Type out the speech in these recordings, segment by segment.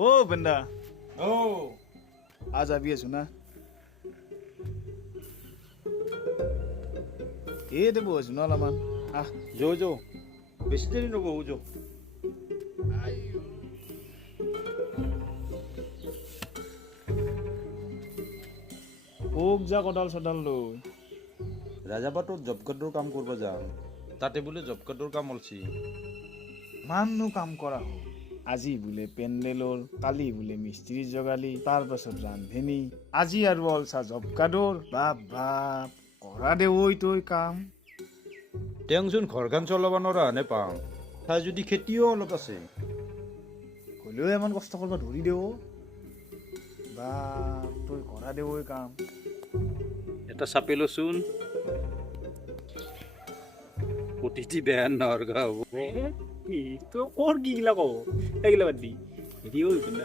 ও বেন্দা ও আজ আবি আছো না এই দেব আছো না অলপমান আহ যো বেশি দেরি নবহো যো ওক যা কদাল চদাল লৈ ৰাজাবাটত জব কাৰ্ডৰ কাম কৰিব যাম তাতে বোলে জব কাৰ্ডৰ কাম অলছি মাননো কাম কৰা হ'ল আজি বোলে পেণ্ডেলৰ কালি বোলে মিস্ত্ৰী জগালি তাৰ পাছত ৰান্ধেনি আজি আৰু অলছা জব কাৰ্ডৰ বাপ বাপ কৰা দে ঐ তই কাম তেওঁচোন ঘৰখন চলাব নোৱাৰা হেনে পাওঁ তাৰ যদি খেতিও অলপ আছে হ'লেও ইমান কষ্ট কৰিব ধৰি দেও বাপ তই কৰা দে ঐ কাম এটা চাপেলোচোন প্ৰতিটি বেয়া নৰগা হ'ব কি তই কৰ কি গিলা কওঁ এইগিলা বাদ দি হেৰি হৈ না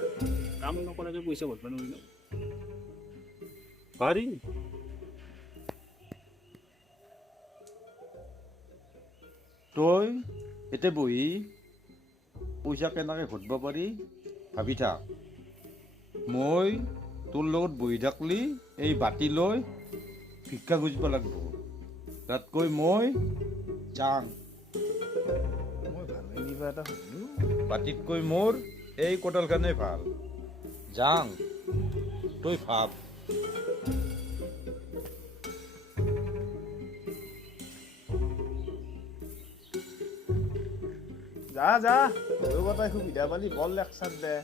কাম নকৰাকৈ পইচা ভৰিব নোৱাৰি ন পাৰি তই এতে বহি পইচা কেনেকৈ ঘটিব পাৰি ভাবি থাক মই তোৰ লগত বহি থাকলি এই বাতি লৈ ভিক্ষা খুজিব লাগিব তাতকৈ মই যাং মই ভালে কিবা এটা শুনিলো বাতিতকৈ মোৰ এই কোডালখনেই ভাল যাং তই ভাব যা যা তয়ো গোটাই সুবিধা পালি বল লেকচাৰ দে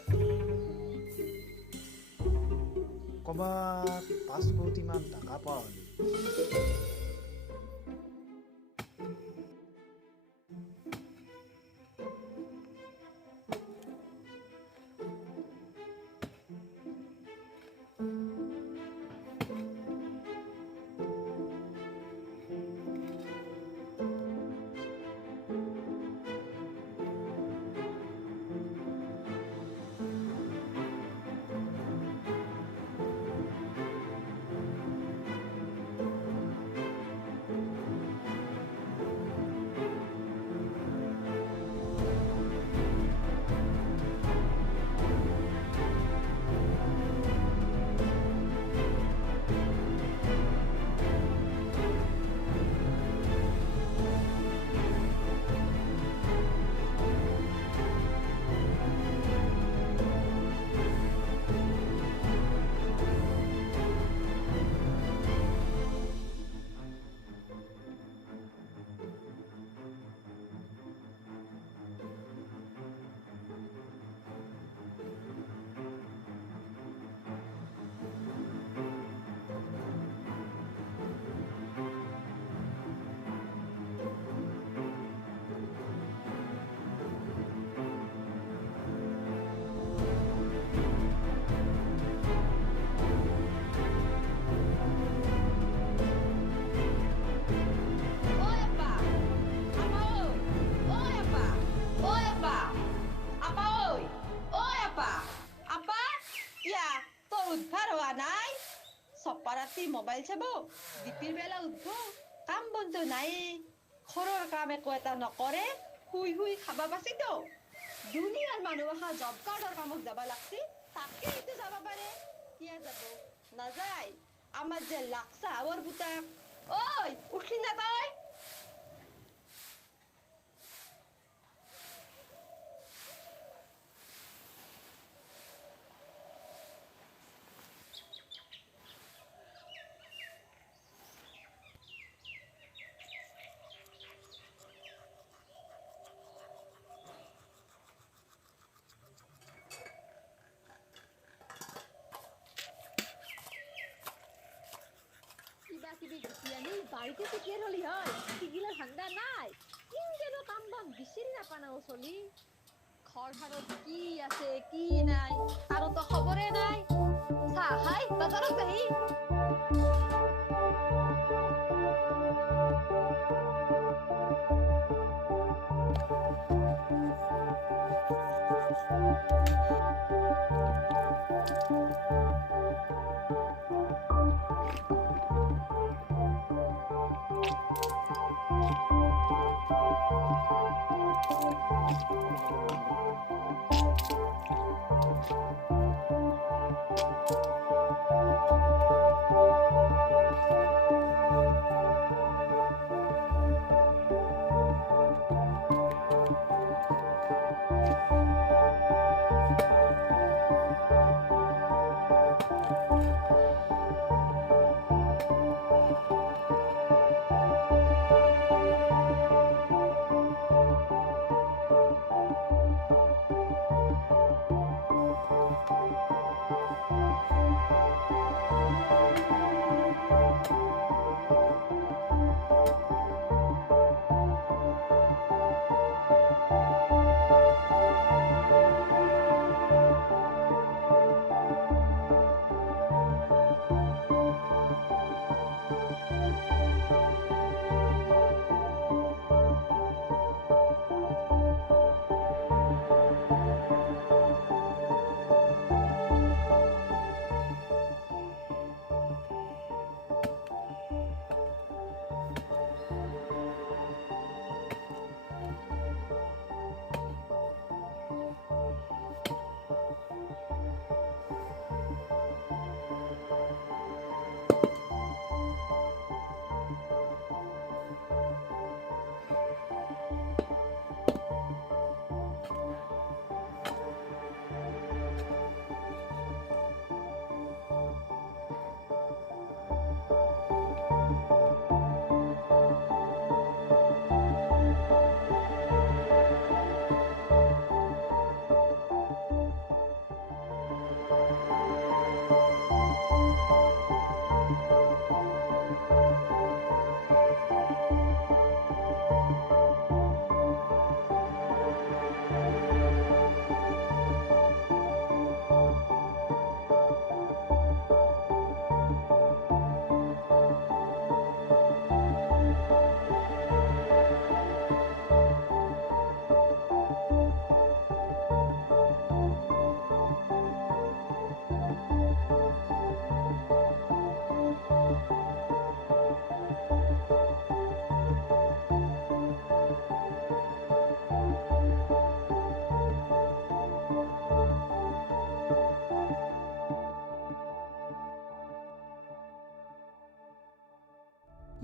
ক'বাত 5 কোটি মান টকা পোৱা হ'লি মোবাইল চাব ডিপিৰ বেলা উঠব কাম বন্ধ নাই ঘৰৰ কাম একো এটা নকৰে শুই শুই খাবা পাছিতো দুনিয়াৰ মানুহ অহা জব কাৰ্ডৰ কামত যাব লাগছি তাকে এইটো যাব পাৰে কিয় যাব নাযায় আমাৰ যে লাগছা আৱৰ পুতাক ঐ উঠলি না তই বাড়িতে তো কের হলি হয় কিগিলা ঠান্ডা নাই কিন যেন কাম বাম বিচিরি না পানাও চলি ঘর ঘরত কি আছে কি নাই কারো তো খবরে নাই চাহ খাই বাজারত যাই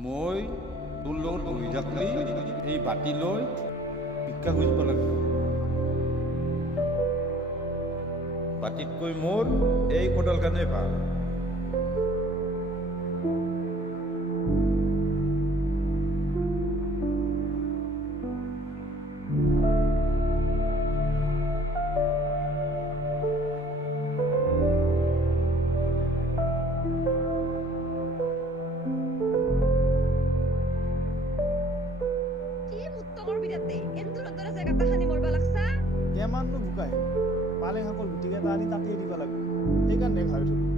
মই তোৰ লগত বহি থাকলি এই বাতি লৈ ভিক্ষা খুজিব লাগিব। বাতিতকৈ মোৰ এই কোদালখনে ভাল। কেমাননো ভুকাই পালেং শাকৰ গুটিকেইটা আনি তাতেই দিব লাগিব, সেইকাৰণে ভাবি থলো।